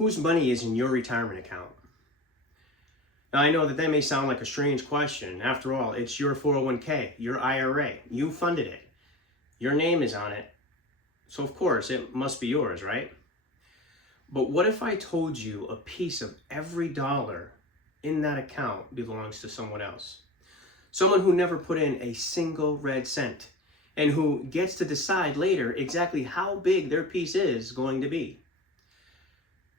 Whose money is in your retirement account? Now, I know that may sound like a strange question. After all, it's your 401k, your IRA. You funded it. Your name is on it. So, of course, it must be yours, right? But what if I told you a piece of every dollar in that account belongs to someone else? Someone who never put in a single red cent and who gets to decide later exactly how big their piece is going to be.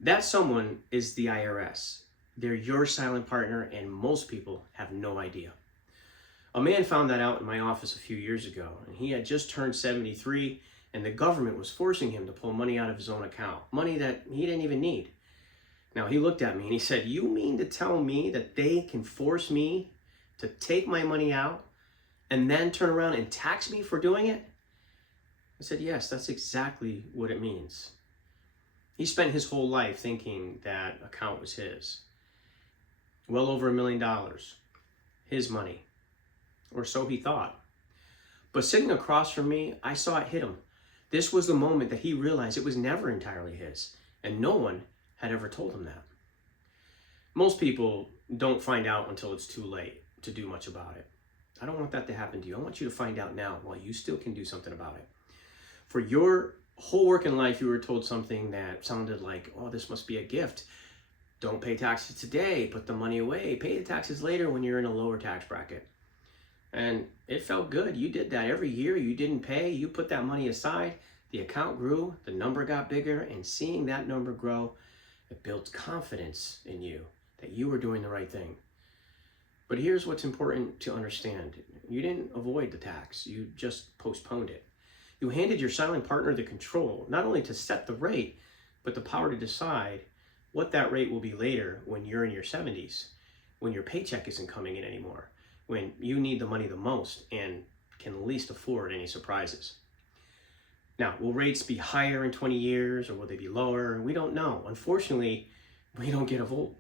That someone is the IRS. They're your silent partner, and most people have no idea. A man found that out in my office a few years ago, and he had just turned 73, and the government was forcing him to pull money out of his own account, money that he didn't even need. Now, he looked at me and he said, "You mean to tell me that they can force me to take my money out and then turn around and tax me for doing it?" I said, "Yes, that's exactly what it means." He spent his whole life thinking that account was his. Well over $1 million. His money. Or so he thought. But sitting across from me, I saw it hit him. This was the moment that he realized it was never entirely his, and no one had ever told him that. Most people don't find out until it's too late to do much about it. I don't want that to happen to you. I want you to find out now while you still can do something about it. For your whole working life, you were told something that sounded like, "Oh, this must be a gift. Don't pay taxes today, put the money away, pay the taxes later when you're in a lower tax bracket." And it felt good. You did that every year. You didn't pay. You put that money aside. The account grew. The number got bigger. And seeing that number grow, it built confidence in you that you were doing the right thing. But here's what's important to understand. You didn't avoid the tax. You just postponed it. You handed your silent partner the control, not only to set the rate, but the power to decide what that rate will be later when you're in your 70s, when your paycheck isn't coming in anymore, when you need the money the most and can least afford any surprises. Now, will rates be higher in 20 years or will they be lower? We don't know. Unfortunately, we don't get a vote.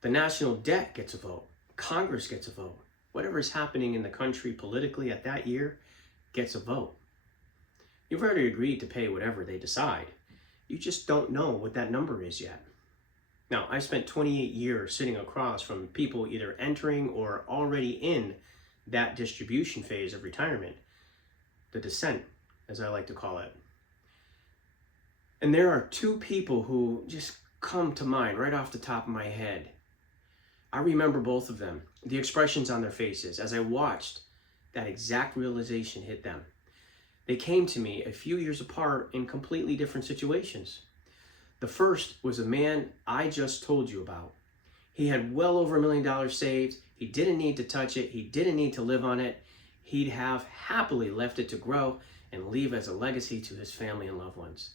The national debt gets a vote. Congress gets a vote. Whatever is happening in the country politically at that year gets a vote. You've already agreed to pay whatever they decide. You just don't know what that number is yet. Now, I spent 28 years sitting across from people either entering or already in that distribution phase of retirement, the descent, as I like to call it. And there are two people who just come to mind right off the top of my head. I remember both of them, the expressions on their faces as I watched that exact realization hit them. They came to me a few years apart in completely different situations. The first was a man I just told you about. He had well over $1 million saved. He didn't need to touch it. He didn't need to live on it. He'd have happily left it to grow and leave as a legacy to his family and loved ones.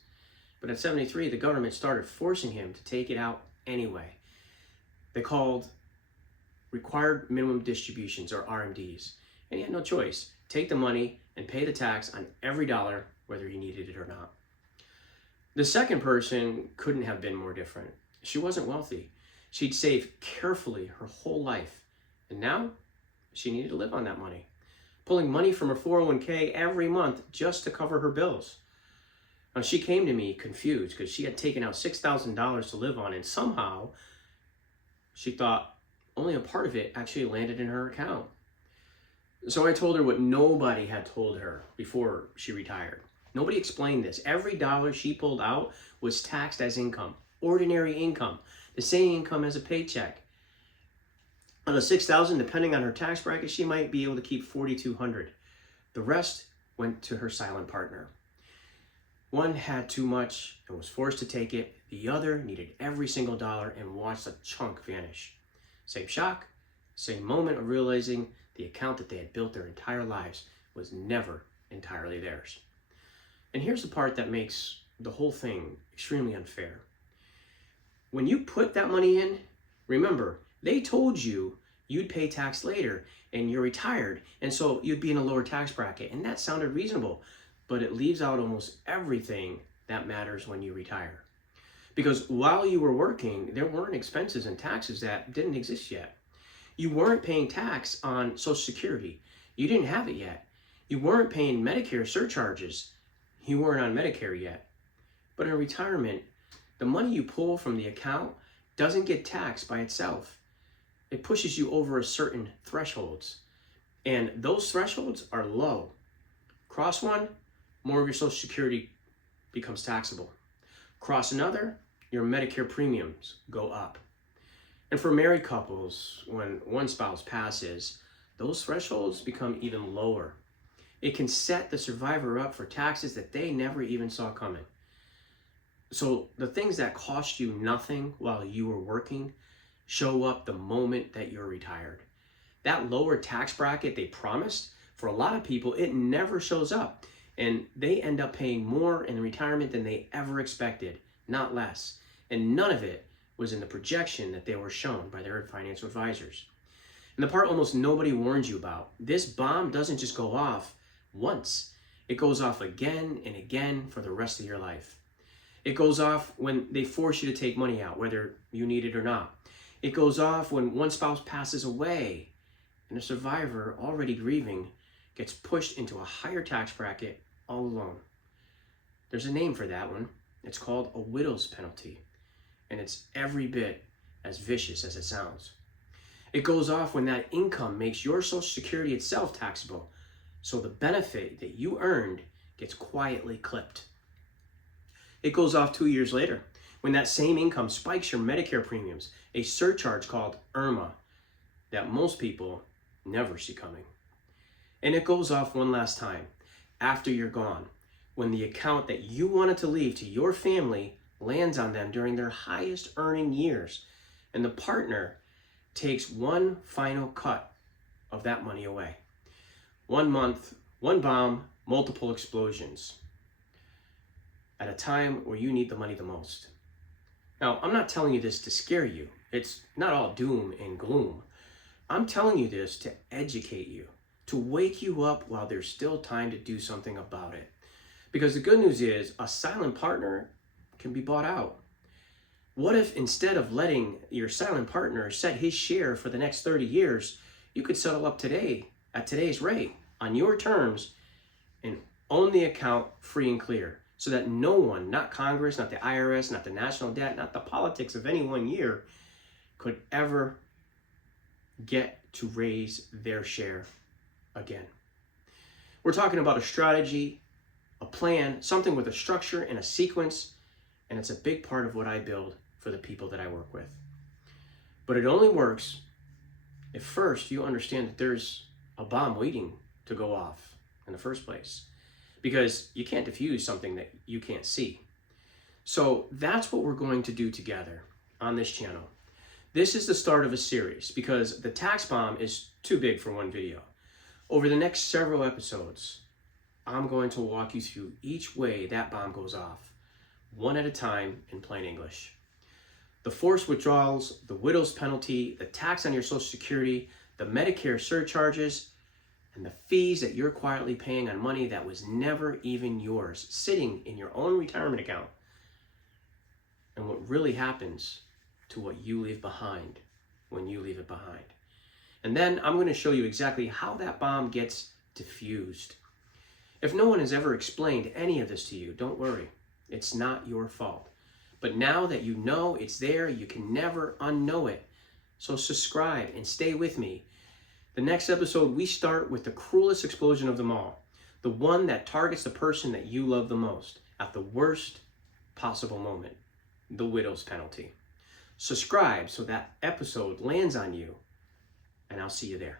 But at 73, the government started forcing him to take it out anyway. They called required minimum distributions, or RMDs. And he had no choice. Take the money and pay the tax on every dollar, whether he needed it or not. The second person couldn't have been more different. She wasn't wealthy. She'd saved carefully her whole life. And now she needed to live on that money, pulling money from her 401k every month just to cover her bills. Now, she came to me confused because she had taken out $6,000 to live on, and somehow she thought only a part of it actually landed in her account. So I told her what nobody had told her before she retired. Nobody explained this. Every dollar she pulled out was taxed as income, ordinary income, the same income as a paycheck. On the $6,000, depending on her tax bracket, she might be able to keep $4,200. The rest went to her silent partner. One had too much and was forced to take it. The other needed every single dollar and watched a chunk vanish. Same shock, same moment of realizing the account that they had built their entire lives was never entirely theirs. And here's the part that makes the whole thing extremely unfair. When you put that money in, remember, they told you you'd pay tax later and you're retired, and so you'd be in a lower tax bracket. And that sounded reasonable, but it leaves out almost everything that matters when you retire. Because while you were working, there weren't expenses and taxes that didn't exist yet. You weren't paying tax on Social Security. You didn't have it yet. You weren't paying Medicare surcharges. You weren't on Medicare yet. But in retirement, The money you pull from the account doesn't get taxed by itself. It pushes you over a certain thresholds. And those thresholds are low. Cross one, more of your Social Security becomes taxable. Cross another, your Medicare premiums go up. And for married couples, when one spouse passes, those thresholds become even lower. It can set the survivor up for taxes that they never even saw coming. So the things that cost you nothing while you were working show up the moment that you're retired. That lower tax bracket they promised, for a lot of people, it never shows up. And they end up paying more in retirement than they ever expected, not less. And none of it was in the projection that they were shown by their financial advisors. And the part almost nobody warns you about, this bomb doesn't just go off once. It goes off again and again for the rest of your life. It goes off when they force you to take money out, whether you need it or not. It goes off when one spouse passes away and a survivor already grieving gets pushed into a higher tax bracket all alone. There's a name for that one. It's called a widow's penalty, and it's every bit as vicious as it sounds. It goes off when that income makes your Social Security itself taxable, so the benefit that you earned gets quietly clipped. It goes off 2 years later when that same income spikes your Medicare premiums, a surcharge called IRMA that most people never see coming. And it goes off one last time after you're gone, when the account that you wanted to leave to your family lands on them during their highest earning years, and the partner takes one final cut of that money away. 1 month, one bomb, multiple explosions at a time where you need the money the most. Now, I'm not telling you this to scare you. It's not all doom and gloom. I'm telling you this to educate you, to wake you up while there's still time to do something about it. Because the good news is a silent partner can be bought out. What if instead of letting your silent partner set his share for the next 30 years, you could settle up today at today's rate on your terms and own the account free and clear, so that no one, not Congress, not the IRS, not the national debt, not the politics of any 1 year, could ever get to raise their share again. We're talking about a strategy, a plan, something with a structure and a sequence, and it's a big part of what I build for the people that I work with. But it only works if first you understand that there's a bomb waiting to go off in the first place, because you can't diffuse something that you can't see. So that's what we're going to do together on this channel. This is the start of a series because the tax bomb is too big for one video. Over the next several episodes, I'm going to walk you through each way that bomb goes off, one at a time in plain English. The forced withdrawals, the widow's penalty, the tax on your Social Security, the Medicare surcharges, and the fees that you're quietly paying on money that was never even yours, sitting in your own retirement account, and what really happens to what you leave behind when you leave it behind. And then I'm going to show you exactly how that bomb gets diffused. If no one has ever explained any of this to you, don't worry. It's not your fault. But now that you know it's there, you can never unknow it. So subscribe and stay with me. The next episode, we start with the cruelest explosion of them all. The one that targets the person that you love the most at the worst possible moment. The widow's penalty. Subscribe so that episode lands on you, and I'll see you there.